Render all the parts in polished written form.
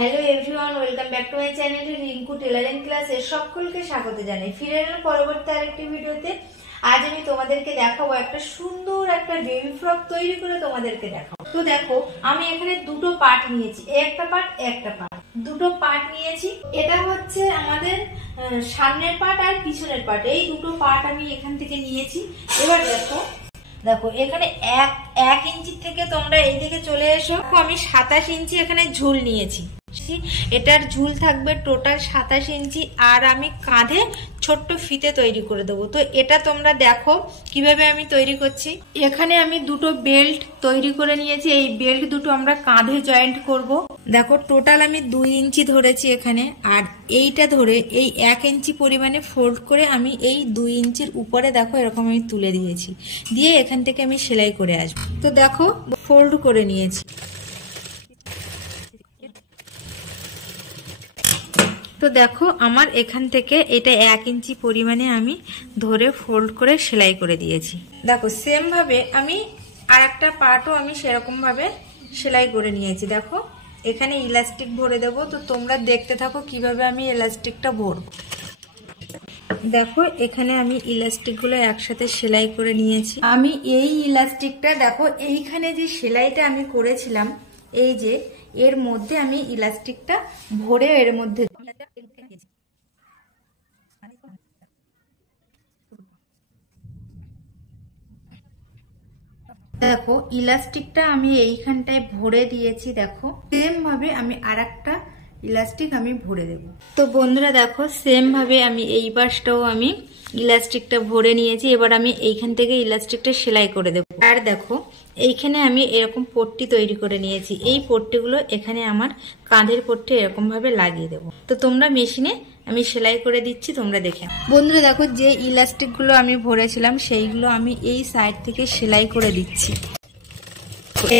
Hello everyone, welcome back to my channel Rinku tailoring ক্লাসে সকলকে স্বাগত জানাই। ফিরে এলাম পরবর্তী আরেকটি ভিডিওতে। আজ আমি তোমাদেরকে দেখাবো একটা সুন্দর একটা বেবি ফ্রক তৈরি করে তোমাদেরকে দেখাবো। তো দেখো, আমি এখানে দুটো পার্ট নিয়েছি, একটা পার্ট দুটো পার্ট নিয়েছি। এটা হচ্ছে আমাদের সামনের পার্ট আর পিছনের পার্ট, এই দুটো পার্ট আমি এখান থেকে নিয়েছি। এবার দেখো এখানে এক ইঞ্চি থেকে তোমরা এইদিকে চলে এসো। আমি 27 ইঞ্চি এখানে ঝুল নিয়েছি। এটার ঝুল থাকবে টোটাল 27 ইঞ্চি, আর আমি কাঁধে ছোট্ট ফিতে তৈরি করে দেবো। তো এটা তোমরা দেখো কিভাবে আমি তৈরি করছি। এখানে আমি দুটো বেল্ট তৈরি করে নিয়েছি, এই বেল্ট দুটো আমরা কাঁধে জয়েন্ট করব। দেখো টোটাল আমি 2 ইঞ্চি ধরেছি এখানে, আর এইটা ধরে এই 1 ইঞ্চি পরিমাণে ফোল্ড করে আমি এই 2 ইঞ্চির উপরে দেখো এরকম আমি তুলে দিয়েছি, দিয়ে এখান থেকে আমি সেলাই করে আসবো। তো দেখো ফোল্ড করে নিয়েছি। তো দেখো আমার এখান থেকে এটা 1 ইঞ্চি পরিমাণে আমি ধরে ফোল্ড করে সেলাই করে দিয়েছি। দেখো সেম ভাবে আমি আর একটা পার্টও আমি সেরকম ভাবে সেলাই করে নিয়েছি। দেখো এখানে ইলাস্টিক ভরে দেবো, তো তোমরা দেখতে থাকো কিভাবে আমি ইলাস্টিকটা ভরবো। দেখো এখানে আমি ইলাস্টিকগুলো একসাথে সেলাই করে নিয়েছি। আমি এই ইলাস্টিকটা দেখো এইখানে যে সেলাইটা আমি করেছিলাম, এই যে এর মধ্যে আমি ইলাস্টিকটা ভরে এর মধ্যে দেখো ইলাস্টিকটা আমি এইখানটায় ভরে দিয়েছি। দেখো সেম ভাবে আমি আরেকটা ইলাস্টিক আমি ভরে দেব। তো বন্ধুরা দেখো সেম ভাবে আমি এই পাশটাও আমি ইলাস্টিকটা ভরে নিয়েছি। এবার আমি এইখান থেকে ইলাস্টিকটা সেলাই করে দেব। আর দেখো এইখানে আমি এরকম পট্টি তৈরি করে নিয়েছি, এই পট্টিগুলো এখানে আমার কাঁধের পট্টি এরকম ভাবে লাগিয়ে দেব। তো তোমরা মেশিনে আমি সেলাই করে দিচ্ছি, তোমরা দেখে। বন্ধুরা দেখো যে ইলাস্টিক গুলো আমি ভরেছিলাম সেইগুলো আমি এই সাইড থেকে সেলাই করে দিচ্ছি।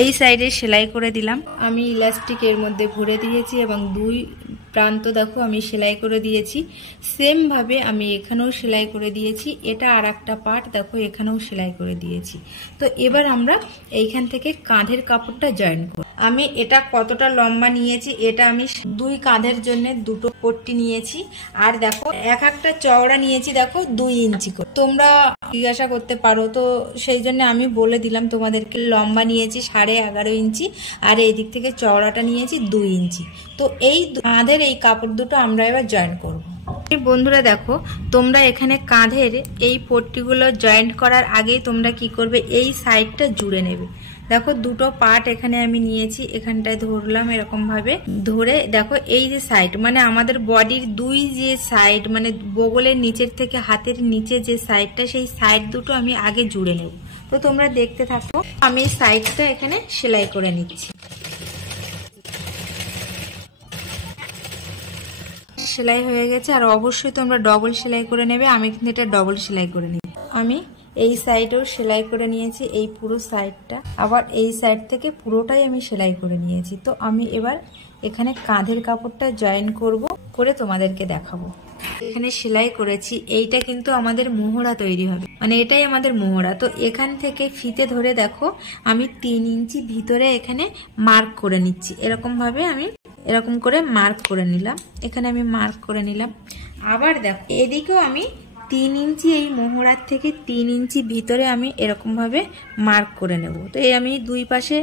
এই সাইডে সেলাই করে দিলাম। আমি ইলাস্টিক এর মধ্যে ভরে দিয়েছি এবং 2 প্রান্ত দেখো আমি সেলাই করে দিয়েছি। সেম ভাবে আমি এখানেও সেলাই করে দিয়েছি। এটা আর একটা পার্ট দেখো এখানেও সেলাই করে দিয়েছি। তো এবার আমরা এইখান থেকে কাঁধের কাপড়টা জয়েন করব। আমি এটা কতটা লম্বা নিয়েছি, এটা আমি 2 কাঁধের জন্য 2টো পট্টি নিয়েছি। আর দেখো এক একটা চওড়া নিয়েছি দেখো 2 ইঞ্চি করে। তোমরা জিজ্ঞাসা করতে পারো, তো সেই জন্য আমি বলে দিলাম তোমাদেরকে। লম্বা নিয়েছি 11.5 ইঞ্চি, আর এই দিক থেকে চওড়াটা নিয়েছি 2 ইঞ্চি। তো এই কাঁধের এই কাপড় দুটো আমরা এবার জয়েন করব। বন্ধুরা দেখো তোমরা এখানে কাঁধের এই পট্টিগুলো জয়েন্ট করার আগেই তোমরা কি করবে, এই সাইডটা জুড়ে নেবে। দেখো 2টো পার্ট এখানে আমি নিয়েছি, এখানটায় ধরলাম এরকম ভাবে ধরে দেখো এই যে সাইড মানে আমাদের বডির 2 যে সাইড মানে বগলের নিচের থেকে হাতের নিচে যে সাইডটা, সেই সাইড দুটো আমি আগে জুড়ে নেব। তো তোমরা দেখতে থাকো, আমি সাইডটা এখানে সেলাই করে নিচ্ছি। সেলাই হয়ে গেছে, আর অবশ্যই তোমরা ডবল সেলাই করে নেবে। আমি কিন্তু এটা ডবল সেলাই করে নিই। আমি এই সাইডেও সেলাই করে নিয়েছি, এই পুরো সাইডটা, আবার এই সাইড থেকে পুরোটাই আমি সেলাই করে নিয়েছি। তো আমি এবার এখানে কাঁধের কাপড়টা জয়েন করব, করে তোমাদেরকে দেখাবো। এখানে সেলাই করেছি, এইটা কিন্তু আমাদের মোহরা তৈরি হবে, মানে এটাই আমাদের মোহরা। তো এখান থেকে ফিতে ধরে দেখো আমি 3 ইঞ্চি ভিতরে এখানে মার্ক করে নিচ্ছি। এরকম ভাবে আমি এরকম করে মার্ক করে নিলাম, এখানে আমি মার্ক করে নিলাম। আবার দেখো এদিকেও আমি 3 ইঞ্চি এই মোহরার থেকে 3 ইঞ্চি ভিতরে আমি এরকম ভাবে মার্ক করে নেব। তো এই আমি 2 পাশে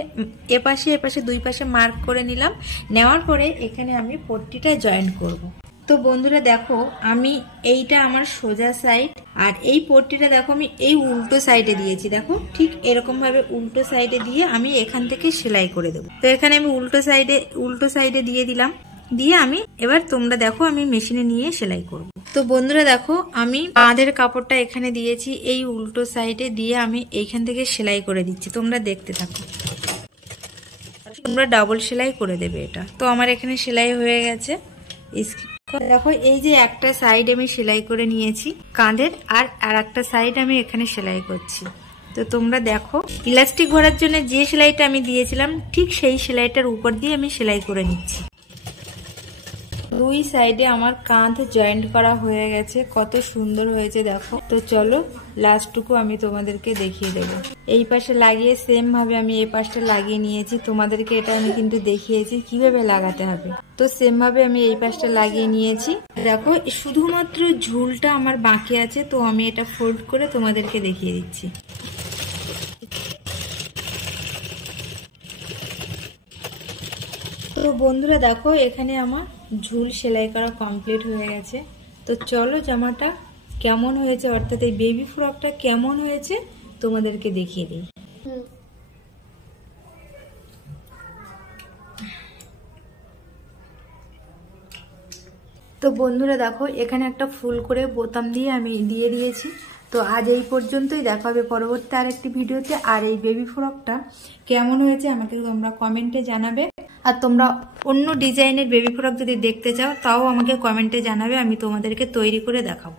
এপাশে 2 পাশে মার্ক করে নিলাম। নেওয়ার পরে এখানে আমি পট্টিটা জয়েন করব। তো বন্ধুরা দেখো আমি এইটা আমার সোজা সাইড, আর এই পট্টিটা দেখো আমি এই উল্টো সাইডে দিয়েছি। দেখো ঠিক এরকম ভাবে উল্টো সাইডে দিয়ে আমি এখান থেকে সেলাই করে দেবো। তো এখানে আমি উল্টো সাইডে দিয়ে দিলাম, দিয়ে আমি এবার তোমরা দেখো আমি মেশিনে নিয়ে সেলাই করব। তো বন্ধুরা দেখো আমি কাঁধের কাপড়টা এখানে দিয়েছি, এই উল্টো সাইডে দিয়ে আমি এইখান থেকে সেলাই করে দিচ্ছি। তোমরা দেখতে থাকো, তোমরা ডাবল সেলাই করে দেবে এটা। তো আমার এখানে সেলাই হয়ে গেছে। দেখো এই যে একটা সাইড আমি সেলাই করে নিয়েছি কাঁধের, আর একটা সাইড আমি এখানে সেলাই করছি। তো তোমরা দেখো ইলাস্টিক ভরার জন্য যে সেলাইটা আমি দিয়েছিলাম ঠিক সেই সেলাইটার উপর দিয়ে আমি সেলাই করে নিচ্ছি। দুই সাইডে আমার কাঁধ জয়েন্ট করা হয়ে গেছে, কত সুন্দর হয়েছে দেখো। তো চলো লাস্টটুকু আমি তোমাদেরকে দেখিয়ে দেবো। এই পাশে লাগিয়ে সেম ভাবে আমি এই পাশটা লাগিয়ে নিয়েছি, তোমাদেরকে এটা আমি কিন্তু দেখিয়েছি কিভাবে লাগাতে হবে। তো সেম ভাবে আমি এই পাশটা লাগিয়ে নিয়েছি। দেখো শুধুমাত্র ঝুলটা আমার বাকি আছে, তো আমি এটা ফোল্ড করে তোমাদেরকে দেখিয়ে দিচ্ছি। তো বন্ধুরা দেখো এখানে আমার ঝুল সেলাই করা কমপ্লিট হয়ে গেছে। তো চলো জামাটা কেমন হয়েছে, অর্থাৎ এই বেবি ফ্রকটা কেমন হয়েছে তোমাদেরকে দেখিয়ে দিই। তো বন্ধুরা দেখো এখানে একটা ফুল করে বোতাম দিয়ে আমি দিয়ে দিয়েছি। তো আজ এই পর্যন্তই, দেখা হবে পরবর্তী আরেকটি ভিডিওতে। আর এই বেবি ফ্রকটা কেমন হয়েছে আমাকে তোমরা কমেন্টে জানাবে। আর তোমরা অন্য ডিজাইনের বেবি ফ্রক যদি দেখতে চাও তাও আমাকে কমেন্টে জানাবে, আমি তোমাদেরকে তৈরি করে দেখাবো।